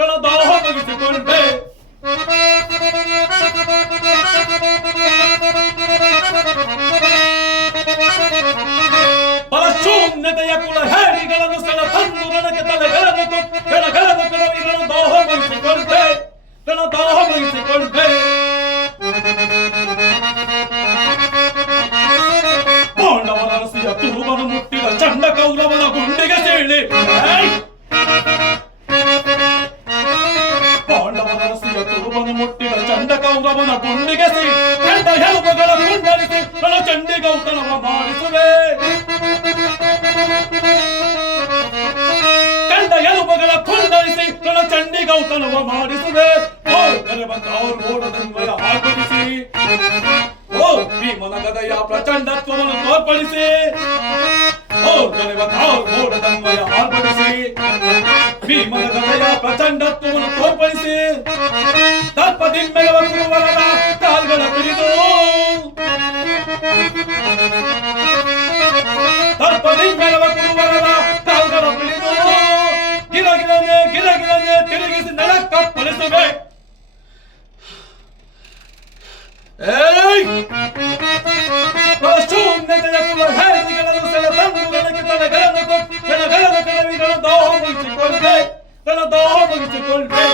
ನನ್ನ ದಾಹ ಮುಗಿಸಿಕೊಂಡೆ. ಶೂನ್ಯತೆಯ ಕುಲ ಹೇರಿಗಳನ್ನು ಸೆಳ ತಂದು ನನಗೆ ತಲೆಗೆಳೆದು ಕೆಳಗೆಳೆದು ಕೆಳಗೆ ನನ್ನ ದಾಹ ಮುಗಿಸಿಕೊಂಡೆ. ನನ್ನ ದಾಹ ಮುಗಿಸಿಕೊಂಡೆ. ಪಾಂಡವರ ರಸಿಯ ತುರುಬನು ಮುಟ್ಟಿದ ಚಂಡ ಕೌರವನ ಗುಂಡಿಗೆ ಸೀಳಿ. ಪಾಂಡವರ ರಸಿಯ ತುರುಬನು ಮುಟ್ಟಿದ ಚಂಡ ಕೌರವನ ಗುಂಡಿಗೆ ಸೀಳಿ ಕಂಡ ಎಲುಬುಗಳ ಗುಂಡರಿಸಿ ನನ್ನ ಚಂಡಿಗೌತನವ ಮಾಡಿಸುವೆ. ಕಂಡ ಎಲುಬುಗಳ ಕುಂಡರಿಸಿ ನನ್ನ ಚಂಡಿಗೌತನವ ಮಾಡಿಸುವೆ. ಓಡದನ್ವಯ ಆಗುಡಿಸಿ ಓ ಭೀಮನ ಗದೆಯ ಪ್ರಚಂಡತ್ವವನ್ನು ತೋರ್ಪಡಿಸಿ. ಓಡದನ್ವಯ ಆರ್ಭಟಿಸಿ ಭೀಮನ ಗದೆಯ ಪ್ರಚಂಡತ್ವವನ್ನು ತೋರ್ಪಡಿಸಿ ದರ್ಪದಿಂಬೆಲವ ಗುರುವರರ ಕಾಲ್ಗಳ ಬಿಡಿದು ದರ್ಪದಿಂಬೆಲವ ಗುರುವರರ ಕಾಲ್ಗಳ ಬಿಡಿದು ಗಿರಗಿರನೆ ತಿರುಗಿಸಿ ನೆಲಕ್ಕಪ್ಪಳಿಸುವೆ. ಶೂನ್ಯತೆಯ ಕುಲ ಹೇರಿಗಳನ್ನು ಸೆಳೆ ತಂದು ನನಗೆ ತಲೆಗಳನ್ನು ಕೆಳಗೆಳೆದು ಕೆಳಗೆ ನನ್ನ ದಾಹ ಮುಗಿಸಿಕೊಂಡೆ. ನನ್ನ ದಾಹ ಮುಗಿಸಿಕೊಂಡೆ.